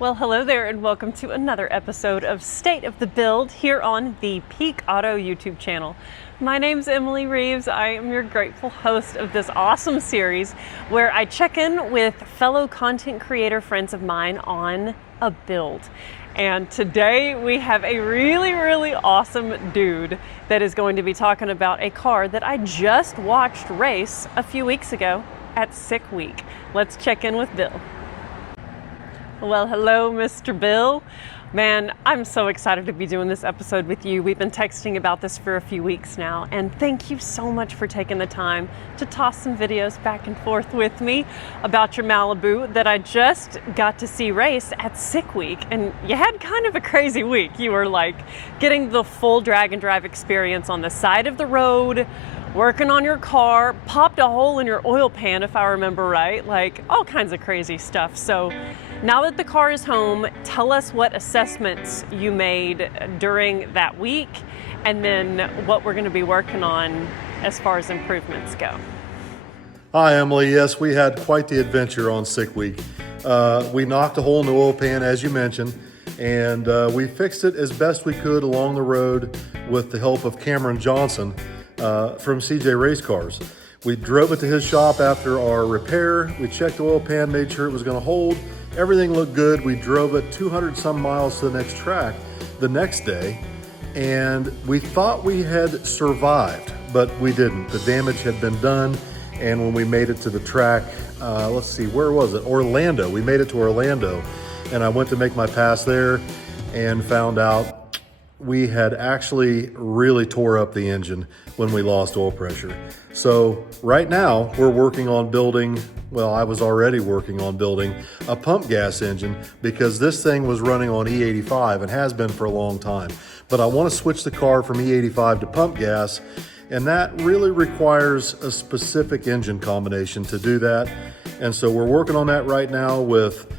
Well, hello there and welcome to another episode of State of the Build here on the Peak Auto YouTube channel. My name's Emily Reeves. I am your grateful host of this awesome series where I check in with fellow content creator friends of mine on a build. And today we have a really awesome dude that is going to be talking about a car that I just watched race a few weeks ago at Sick Week. Let's check in with Bill. Well, hello, Mr. Bill. Man, I'm so excited to be doing this episode with you. We've been texting about this for a few weeks now, and thank you so much for taking the time to toss some videos back and forth with me about your Malibu that I just got to see race at Sick Week. And you had kind of a crazy week. You were like getting the full drag and drive experience on the side of the road, working on your car, popped a hole in your oil pan, if I remember right, like all kinds of crazy stuff. So now that the car is home, tell us what assessments you made during that week and then what we're going to be working on as far as improvements go. Hi, Emily. Yes, we had quite the adventure on Sick Week. We knocked a hole in the oil pan, as you mentioned, and we fixed it as best we could along the road with the help of Cameron Johnson from CJ Race Cars. We drove it to his shop after our repair. We checked the oil pan, made sure it was going to hold. Everything looked good. We drove it 200 some miles to the next track the next day, and we thought we had survived, but we didn't. The damage had been done, and when we made it to the track, let's see, where was it? Orlando. We made it to Orlando, and I went to make my pass there and found out we had actually really tore up the engine when we lost oil pressure. So right now we're working on building, well, I was already working on building a pump gas engine because this thing was running on E85 and has been for a long time. But I want to switch the car from E85 to pump gas, and that really requires a specific engine combination to do that. And so we're working on that right now with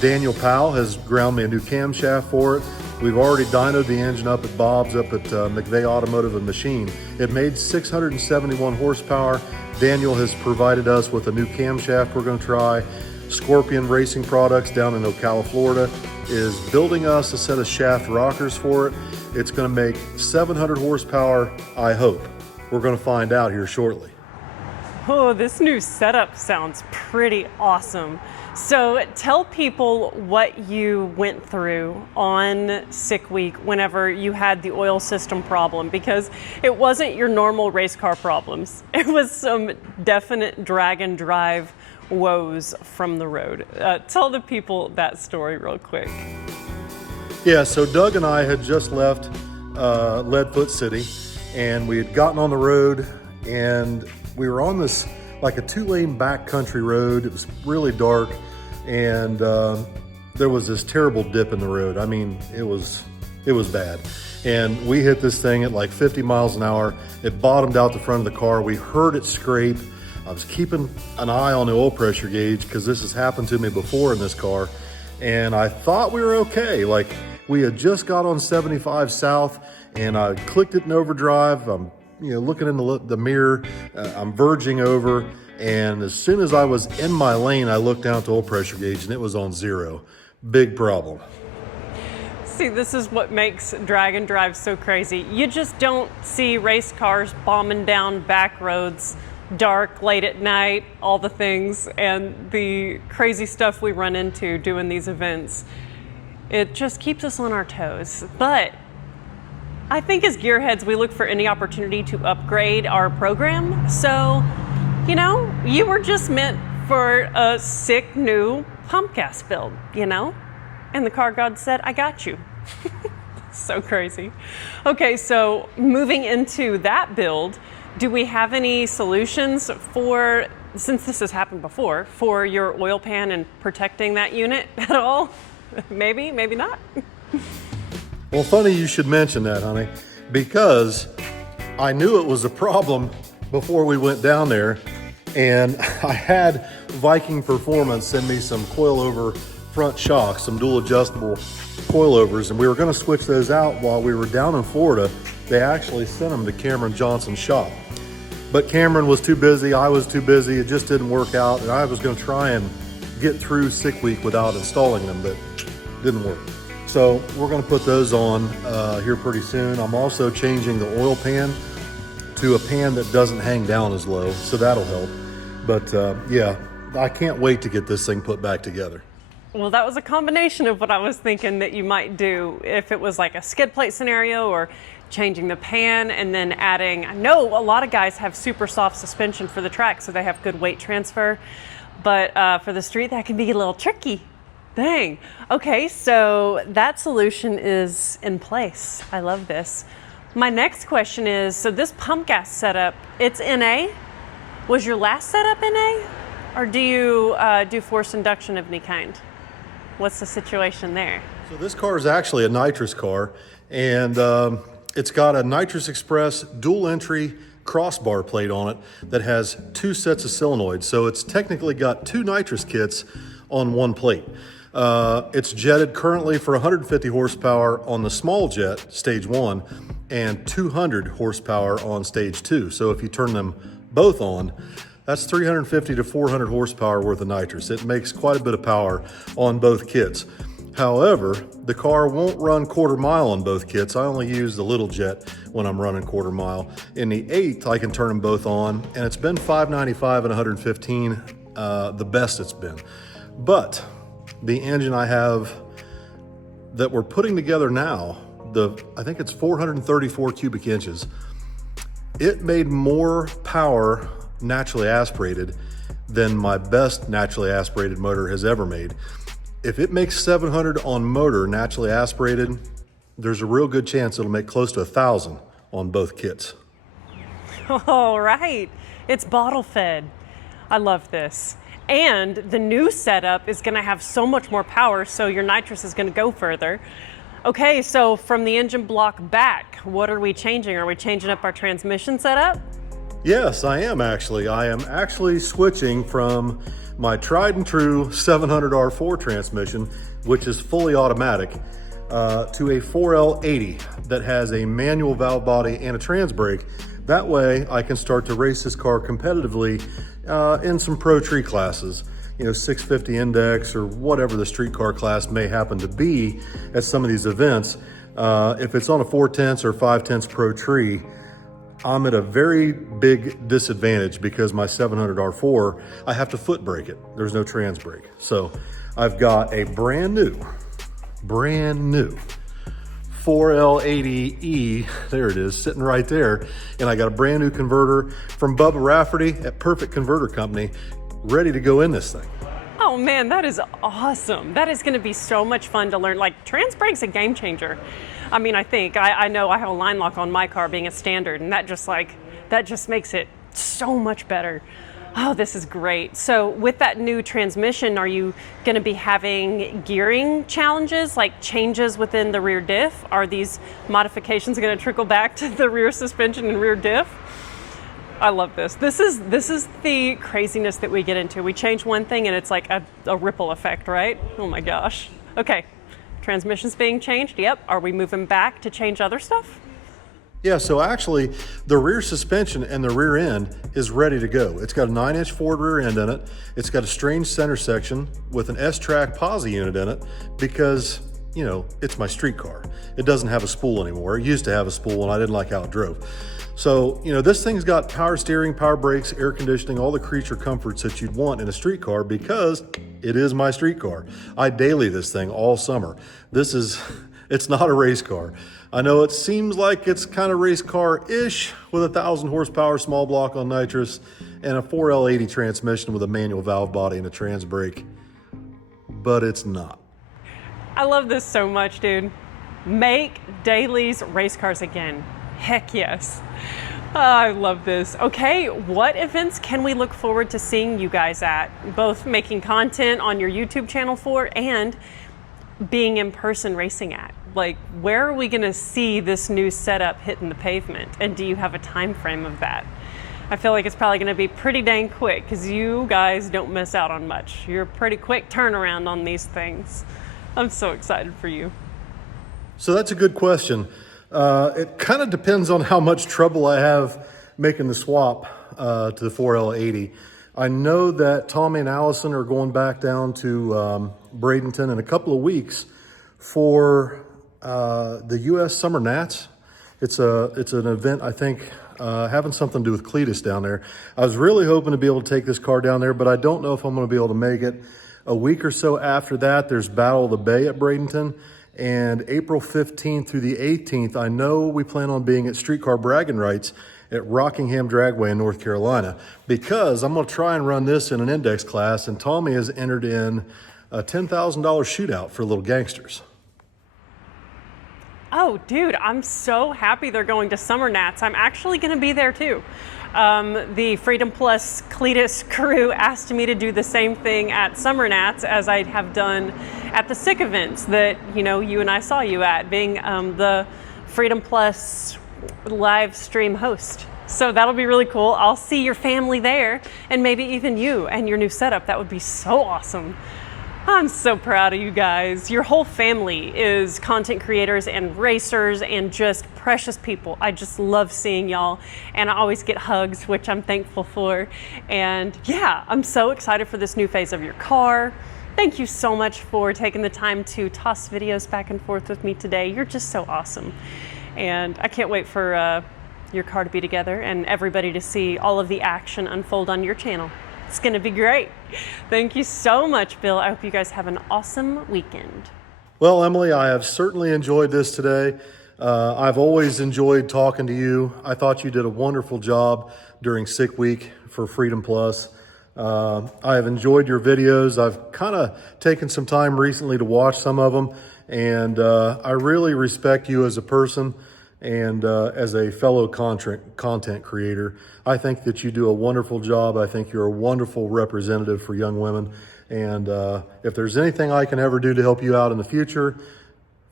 Daniel Powell has ground me a new camshaft for it. We've already dynoed the engine up at Bob's up at McVeigh Automotive and Machine. It made 671 horsepower. Daniel has provided us with a new camshaft we're going to try. Scorpion Racing Products down in Ocala, Florida is building us a set of shaft rockers for it. It's going to make 700 horsepower, I hope. We're going to find out here shortly. Oh, this new setup sounds pretty awesome. So tell people what you went through on Sick Week whenever you had the oil system problem, because it wasn't your normal race car problems. It was some definite drag and drive woes from the road. Tell the people that story real quick. Yeah, so Doug and I had just left Leadfoot City, and we had gotten on the road, and we were on this like a 2-lane backcountry road. It was really dark, and there was this terrible dip in the road. I mean, it was bad. And we hit this thing at like 50 miles an hour. It bottomed out the front of the car. We heard it scrape. I was keeping an eye on the oil pressure gauge because this has happened to me before in this car. And I thought we were okay. Like, we had just got on 75 South, and I clicked it in overdrive. I'm looking in the mirror, I'm verging over, and as soon as I was in my lane, I looked down at the oil pressure gauge and it was on 0. Big problem. See, this is what makes drag and drive so crazy. You just don't see race cars bombing down back roads, dark, late at night, all the things, and the crazy stuff we run into doing these events. It just keeps us on our toes. But I think as gearheads, we look for any opportunity to upgrade our program. So, you were just meant for a sick new pump gas build, And the car god said, I got you. So crazy. Okay, so moving into that build, do we have any solutions for, since this has happened before, for your oil pan and protecting that unit at all? Maybe not. Well, funny you should mention that, honey, because I knew it was a problem before we went down there, and I had Viking Performance send me some coilover front shocks, some dual adjustable coilovers, and we were going to switch those out while we were down in Florida. They actually sent them to Cameron Johnson's shop. But Cameron was too busy, I was too busy, it just didn't work out, and I was going to try and get through Sick Week without installing them, but Didn't work. So we're going to put those on here pretty soon. I'm also changing the oil pan to a pan that doesn't hang down as low, so that'll help. But yeah, I can't wait to get this thing put back together. Well, that was a combination of what I was thinking that you might do if it was like a skid plate scenario or changing the pan and then adding, I know a lot of guys have super soft suspension for the track, so they have good weight transfer. But for the street, that can be a little tricky. Dang. Okay, so that solution is in place. I love this. My next question is, so this pump gas setup, it's NA? Was your last setup NA? Or do you do forced induction of any kind? What's the situation there? So this car is actually a nitrous car, and it's got a Nitrous Express dual entry crossbar plate on it that has 2 sets of solenoids. So it's technically got 2 nitrous kits on 1 plate. It's jetted currently for 150 horsepower on the small jet, stage 1, and 200 horsepower on stage 2. So if you turn them both on, that's 350 to 400 horsepower worth of nitrous. It makes quite a bit of power on both kits. However, the car won't run quarter mile on both kits. I only use the little jet when I'm running quarter mile. In the 8th, I can turn them both on, and it's been 595 and 115, the best it's been. But the engine I have that we're putting together now, I think it's 434 cubic inches. It made more power naturally aspirated than my best naturally aspirated motor has ever made. If it makes 700 on motor naturally aspirated, there's a real good chance it'll make close to 1,000 on both kits. All right, it's bottle fed. I love this. And the new setup is gonna have so much more power, so your nitrous is gonna go further. Okay, so from the engine block back, what are we changing? Are we changing up our transmission setup? Yes, I am actually. I am actually switching from my tried and true 700R4 transmission, which is fully automatic, to a 4L80 that has a manual valve body and a trans brake. That way I can start to race this car competitively in some pro tree classes, 650 index or whatever the street car class may happen to be at some of these events. If it's on a 4/10 or 5/10 pro tree, I'm at a very big disadvantage because my 700R4, I have to foot brake it. There's no trans brake. So I've got a brand new 4L80E, there it is, sitting right there. And I got a brand new converter from Bubba Rafferty at Perfect Converter Company, ready to go in this thing. Oh man, that is awesome. That is gonna be so much fun to learn. Like, trans brake's a game changer. I mean, I know I have a line lock on my car being a standard, and that just makes it so much better. Oh, this is great. So with that new transmission, are you gonna be having gearing challenges, like changes within the rear diff? Are these modifications gonna trickle back to the rear suspension and rear diff? I love this. This is the craziness that we get into. We change one thing and it's like a ripple effect, right? Oh my gosh. Okay, transmission's being changed, yep. Are we moving back to change other stuff? Yeah, so actually the rear suspension and the rear end is ready to go. It's got a 9-inch Ford rear end in it. It's got a strange center section with an S-Track posi unit in it because, it's my street car. It doesn't have a spool anymore. It used to have a spool and I didn't like how it drove. So, this thing's got power steering, power brakes, air conditioning, all the creature comforts that you'd want in a street car because it is my street car. I daily this thing all summer. It's not a race car. I know it seems like it's kind of race car-ish with 1,000 horsepower small block on nitrous and a 4L80 transmission with a manual valve body and a trans brake, but it's not. I love this so much, dude. Make dailies race cars again. Heck yes. I love this. Okay, what events can we look forward to seeing you guys at? Both making content on your YouTube channel for and being in person racing at. Like, where are we gonna see this new setup hitting the pavement? And do you have a time frame of that? I feel like it's probably gonna be pretty dang quick because you guys don't miss out on much. You're a pretty quick turnaround on these things. I'm so excited for you. So that's a good question. It kind of depends on how much trouble I have making the swap to the 4L80. I know that Tommy and Allison are going back down to Bradenton in a couple of weeks for the U.S. SummerNats. It's an event, I think, having something to do with Cletus down there. I was really hoping to be able to take this car down there, but I don't know if I'm going to be able to make it. A week or so after that, there's Battle of the Bay at Bradenton. And April 15th through the 18th, I know we plan on being at Streetcar Braggin Rights at Rockingham Dragway in North Carolina, because I'm going to try and run this in an index class, and Tommy has entered in a $10,000 shootout for little gangsters. Oh, dude, I'm so happy they're going to SummerNats. I'm actually going to be there too. The Freedom Plus Cletus crew asked me to do the same thing at SummerNats as I have done at the SICK events that, you know, you and I saw you at, being the Freedom Plus live stream host. So that'll be really cool. I'll see your family there, and maybe even you and your new setup. That would be so awesome. I'm so proud of you guys. Your whole family is content creators and racers and just precious people. I just love seeing y'all, and I always get hugs, which I'm thankful for. And yeah, I'm so excited for this new phase of your car. Thank you so much for taking the time to toss videos back and forth with me today. You're just so awesome. And I can't wait for your car to be together and everybody to see all of the action unfold on your channel. It's gonna be great. Thank you so much, Bill. I hope you guys have an awesome weekend. Well, Emily, I have certainly enjoyed this today. I've always enjoyed talking to you. I thought you did a wonderful job during Sick Week for Freedom Plus. I have enjoyed your videos. I've kind of taken some time recently to watch some of them, and I really respect you as a person and as a fellow content creator. I think that you do a wonderful job. I think you're a wonderful representative for young women. And if there's anything I can ever do to help you out in the future,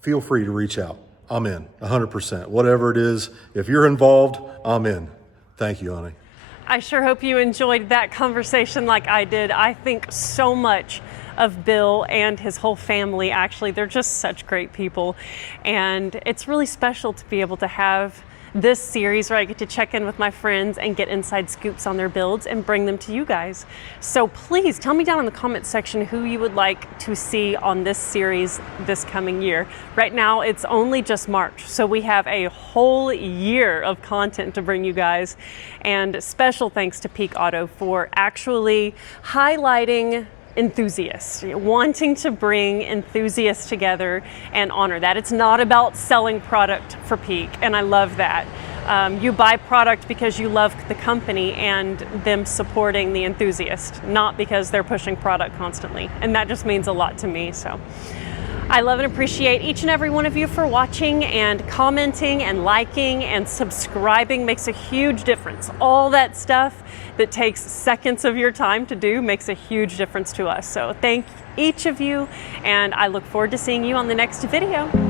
feel free to reach out. I'm in, 100%. Whatever it is, if you're involved, I'm in. Thank you, honey. I sure hope you enjoyed that conversation like I did. I think so much of Bill and his whole family. Actually, they're just such great people, and it's really special to be able to have this series where I get to check in with my friends and get inside scoops on their builds and bring them to you guys. So please tell me down in the comment section who you would like to see on this series this coming year. Right now it's only just March, so we have a whole year of content to bring you guys. And special thanks to Peak Auto for actually highlighting enthusiasts, wanting to bring enthusiasts together and honor that. It's not about selling product for Peak, and I love that. You buy product because you love the company and them supporting the enthusiast, not because they're pushing product constantly. And that just means a lot to me. So I love and appreciate each and every one of you for watching and commenting and liking and subscribing. Makes a huge difference. All that stuff that takes seconds of your time to do makes a huge difference to us. So thank each of you, and I look forward to seeing you on the next video.